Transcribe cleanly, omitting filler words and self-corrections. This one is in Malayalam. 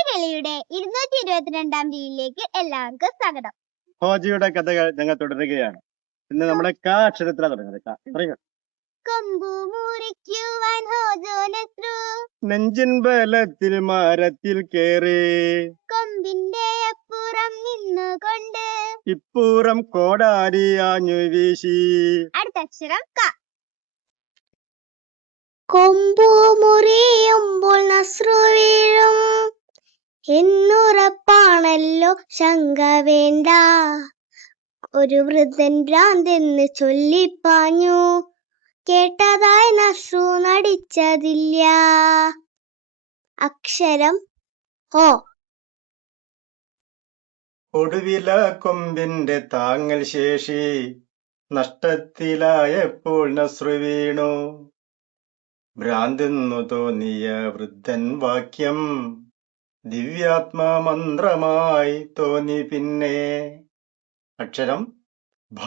കഥകളിയുടെ 222-ാം രീതിയിലേക്ക് എല്ലാവർക്കും സ്വാഗതം. ഹോജിയുടെ കഥകൾ ഞങ്ങൾ തുടരുകയാണ്. ഇന്ന് നമ്മുടെ ക അക്ഷരത്തിലാണ് തുടങ്ങുന്നത്. കൊമ്പു മുറിക്കുവാൻ ഹോജോ നസ്രു നെഞ്ചിൻ ബലത്തിൽ മരത്തിൽ കേറി കൊമ്പിന്റെ അപ്പുറം നിന്നുകൊണ്ട് ഇപ്പൂറം കോടാരി ആഞ്ഞു വീശി. അടുത്ത അക്ഷരം ക. കൊമ്പു മുറിയുമ്പോൾ നസ്രു വീഴും എന്നുറപ്പാണല്ലോ ശങ്ക വേണ്ട. ഒരു വൃദ്ധൻ ഭ്രാന്തെന്ന് ചൊല്ലിപ്പാഞ്ഞു കേട്ടതായി നസ്രു നടിച്ചതില്ല. അക്ഷരം ഓ. ഒടുവില കൊമ്പിന്റെ താങ്ങൽ ശേഷി നഷ്ടത്തിലായപ്പോൾ നസ്രു വീണു. ഭ്രാന്തെന്നു തോന്നിയ വൃദ്ധൻ വാക്യം ദിവ്യാത്മമന്ത്രമായി തോന്നി പിന്നെ. അക്ഷരം ഭ.